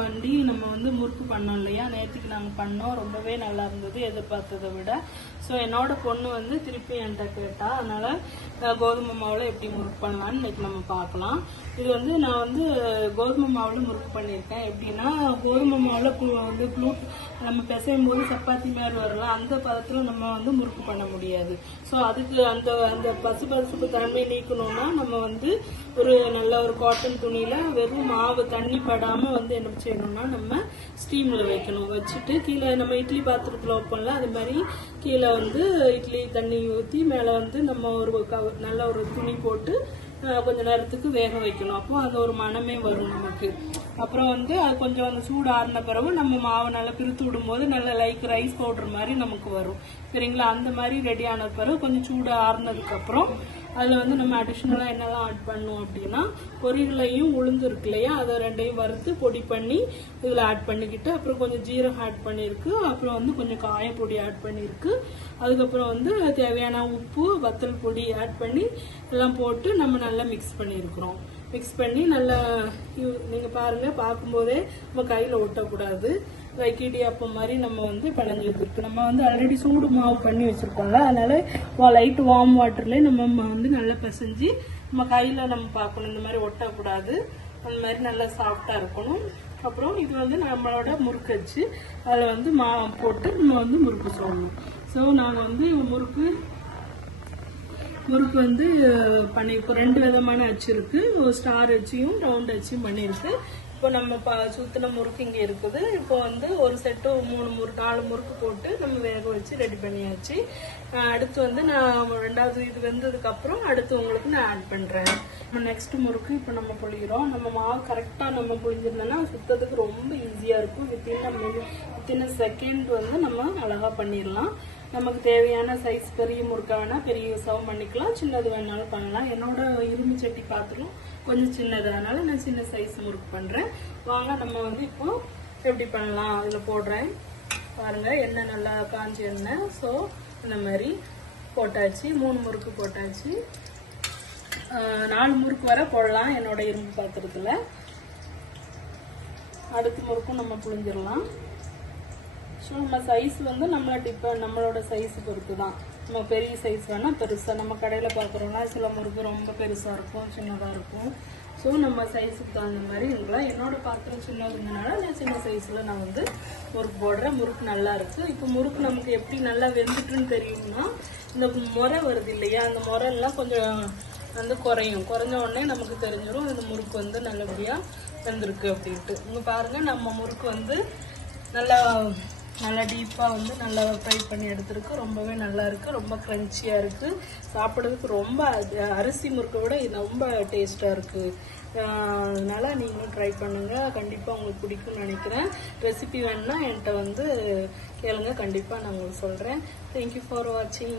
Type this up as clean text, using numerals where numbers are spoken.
வண்டி நம்ம வந்து முறுக்கு பண்ணோம் இல்லையா, நேற்றுக்கு நாங்கள் பண்ணோம், ரொம்பவே நல்லா இருந்தது எதிர்பார்த்ததை விட. ஸோ என்னோட பொண்ணு வந்து திருப்பி என்கிட்ட கேட்டா, அதனால கோதுமை மாவில் எப்படி முறுக்கு பண்ணலான்னு இன்னைக்கு நம்ம பார்க்கலாம். இது வந்து நான் வந்து கோதுமை மாவில் முறுக்கு பண்ணியிருக்கேன். எப்படின்னா கோதுமை மாவில் வந்து நம்ம பிசையும் போது சப்பாத்தி மாதிரி வரலாம், அந்த பதத்தில் நம்ம வந்து முறுக்கு பண்ண முடியாது. ஸோ அதுக்கு அந்த அந்த பசுப்பு தன்மை நீக்கணும்னா நம்ம வந்து நல்ல ஒரு காட்டன் துணியில வெறும் மாவு தண்ணி படாமல் வந்து என்ன செய்யணும்னா நம்ம ஸ்டீமில் வைக்கணும். வச்சுட்டு கீழே நம்ம இட்லி பாத்திரத்தில் வைப்போம்ல, அது மாதிரி கீழே வந்து இட்லி தண்ணி ஊற்றி மேலே வந்து நம்ம நல்ல ஒரு துணி போட்டு கொஞ்ச நேரத்துக்கு வேக வைக்கணும். அப்போ அது ஒரு மனமே வரும் நமக்கு. அப்புறம் வந்து அது கொஞ்சம் அந்த சூடு ஆறின பிறகு நம்ம மாவை நல்லா பிரித்து விடும்போது நல்ல லைக் ரைஸ் பவுடர் மாதிரி நமக்கு வரும். சரிங்களா? அந்த மாதிரி ரெடி ஆன பிறகு கொஞ்சம் சூடு ஆறுனதுக்கப்புறம் அதில் வந்து நம்ம அடிஷ்னலாக என்னெல்லாம் ஆட் பண்ணோம் அப்படின்னா, பொரிகளையும் உளுந்து இருக்கு இல்லையா, அதை ரெண்டையும் வறுத்து பொடி பண்ணி இதில் ஆட் பண்ணிக்கிட்டு, அப்புறம் கொஞ்சம் ஜீரகம் ஆட் பண்ணியிருக்கு, அப்புறம் வந்து கொஞ்சம் காயப்பொடி ஆட் பண்ணியிருக்கு, அதுக்கப்புறம் வந்து தேவையான உப்பு வத்தல் பொடி ஆட் பண்ணி எல்லாம் போட்டு நம்ம நல்லா மிக்ஸ் பண்ணியிருக்கிறோம். மிக்ஸ் பண்ணி நல்லா நீங்கள் பாருங்கள், பார்க்கும்போதே நம்ம கையில் ஒட்டக்கூடாது. இடியாப்பம் மாதிரி நம்ம வந்து பிணைஞ்சு வச்சிருக்கு. நம்ம வந்து ஆல்ரெடி சூடு மாவு பண்ணி வச்சிருக்கோம்ல, அதனால லைட் வார்ம் வாட்டர்லேயே நம்ம வந்து நல்லா பிசைஞ்சு நம்ம கையில் நம்ம பார்க்கணும். இந்த மாதிரி ஒட்டக்கூடாது, அந்த மாதிரி நல்லா சாஃப்டாக இருக்கணும். அப்புறம் இது வந்து நம்மளோட முறுக்கு வச்சு அதில் வந்து போட்டு நம்ம வந்து முறுக்கு சொல்லணும். ஸோ நாங்கள் வந்து முறுக்கு வந்து பண்ணியிருக்கோம். 2 விதமான அச்சு இருக்கு, ஒரு ஸ்டார் அச்சியும் ரவுண்ட் அச்சியும் பண்ணியிருக்கு. இப்போ நம்ம சுத்தின முறுக்கு இங்கே இருக்குது. இப்போ வந்து ஒரு செட்டு 4 முறுக்கு போட்டு நம்ம வேக வச்சு ரெடி பண்ணியாச்சு. அடுத்து வந்து நான் 2வது இது வெந்ததுக்கப்புறம் அடுத்து உங்களுக்கு நான் ஆட் பண்ணுறேன். நெக்ஸ்ட் முறுக்கு இப்போ நம்ம புளிகிறோம். நம்ம மாவு கரெக்டாக நம்ம புளிஞ்சிருந்தோம்னா சுத்தத்துக்கு ரொம்ப ஈஸியாக இருக்கும். வித்தின் செகண்ட் வந்து நம்ம அழகாக பண்ணிடலாம். நமக்கு தேவையான சைஸ் பெரிய முறுக்கா வேணால் பெரிய யூஸாகவும் பண்ணிக்கலாம், சின்னது வேணாலும் பண்ணலாம். என்னோட இரும்பு சட்டி பாத்திரம் கொஞ்சம் சின்னது, அதனால நான் சின்ன சைஸ் முறுக்கு பண்ணுறேன். வாங்க நம்ம வந்து இப்போ எப்படி பண்ணலாம் அதில் போடுறேன். பாருங்கள், எண்ணெய் நல்லா காஞ்ச எண்ணெய். ஸோ இந்த மாதிரி போட்டாச்சு. 3 முறுக்கு போட்டாச்சு. 4 முறுக்கு வரை போடலாம் என்னோட இரும்பு பாத்திரத்தில். அடுத்த முறுக்கும் நம்ம புழிஞ்சிடலாம். ஸோ நம்ம சைஸ் வந்து நம்மளோட சைஸ் பொறுத்து தான். நம்ம பெரிய சைஸ் வேணால் பெருசாக, நம்ம கடையில் பார்க்குறோம்னா சில முறுக்கு ரொம்ப பெருசாக இருக்கும், சின்னதாக இருக்கும். ஸோ நம்ம சைஸுக்கு தகுந்த மாதிரி இருக்கலாம். என்னோட பாத்திரம் சின்னதுனால நான் சின்ன சைஸில் நான் வந்து முறுக்கு போடுறேன். முறுக்கு நல்லா இருக்குது. இப்போ முறுக்கு நமக்கு எப்படி நல்லா வெந்துட்டுன்னு தெரியும்னா, இந்த முறை வருது இல்லையா, அந்த முறையெல்லாம் கொஞ்சம் வந்து குறைஞ்ச உடனே நமக்கு தெரிஞ்சிடும் இந்த முறுக்கு வந்து நல்லபடியாக வெந்திருக்கு அப்படின்ட்டு. இங்கே பாருங்கள், நம்ம முறுக்கு வந்து நல்லா டீப்பாக வந்து நல்லா ஃப்ரை பண்ணி எடுத்துருக்கு. ரொம்பவே நல்லா இருக்குது, ரொம்ப க்ரன்ச்சியாக இருக்குது. சாப்பிட்றதுக்கு ரொம்ப அரிசி முறுக்கை விட இது ரொம்ப டேஸ்ட்டாக இருக்குது. அதனால நீங்களும் ட்ரை பண்ணுங்கள், கண்டிப்பாக உங்களுக்கு பிடிக்கும்னு நினைக்கிறேன். ரெசிபி வேணுன்னா என்கிட்ட வந்து கேளுங்க, கண்டிப்பாக நான் உங்களுக்கு சொல்கிறேன். தேங்க்யூ ஃபார் வாட்சிங்.